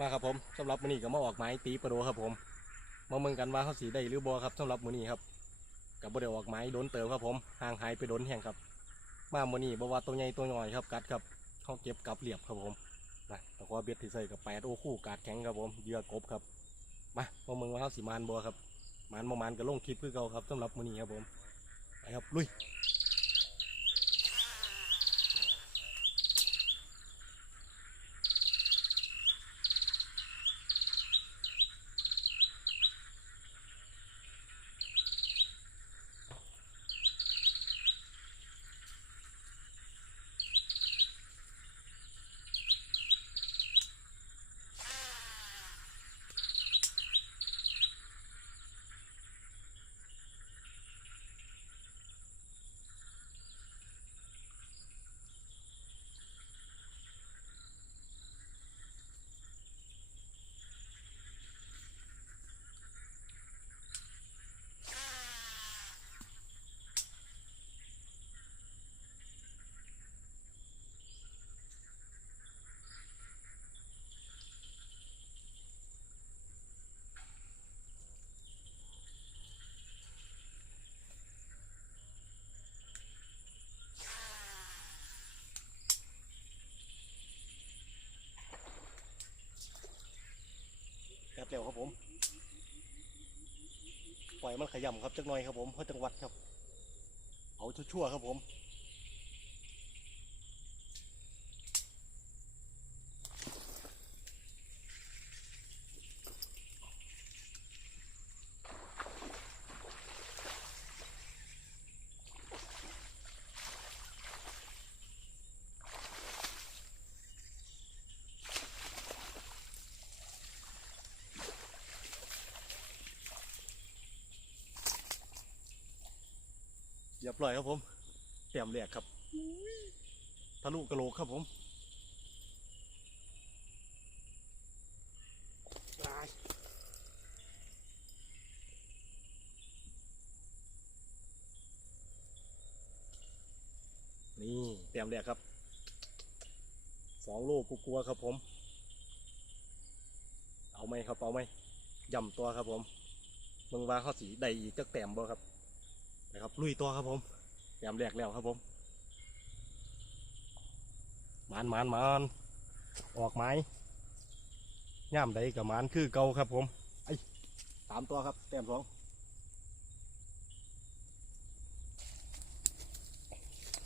มาครับผมสำหรับมื้อนี้ก็มาออกไม้ตีประโดครับผมมาเมืองกันว่าเขาสีได้หรือบ่ครับสำหรับมื้อนี้ครับกับบ่ได้ออกไม้โดนเติมครับผมห่างหายไปโดนแห้งครับ มามื้อนี้บ่ว่าตัวใหญ่ตัวน้อยครับกัดครับเขาเก็บกับเหลียบครับผมนะแต่ว่าเบ็ดที่ใส่กับแปดโอ้คู่กาดแข็งครับผมเยื่อกบครับมามาเมืองว่าเขาสีมานบ่ครับมานบ่มานก็ลงคลิปคือเก่าครับสำหรับมื้อนี้ครับผมไปครับลุย แล้วครับผม ปล่อยมันขย่ำครับจักหน่อยครับผมเพราะจังหวัดครับ เอาชั่วๆครับผม เรียบร้อยครับผมเตรียมเรียกครับทะลุกระโหลกครับผมนี่เตรียมเรียกครับสองโลกกลัวๆครับผม เอาไหมครับเอาไหมย่ำตัวครับผมมืองว่าเขาสีใดอีกจักแต้มบ่ครับ นะครับลุยตัวครับผมแยามแรกแล้วครับผมมานมานมานออกไม้ย่ามใดกับมานคือเก่าครับผมไอ้สามตัวครับแต้มสอง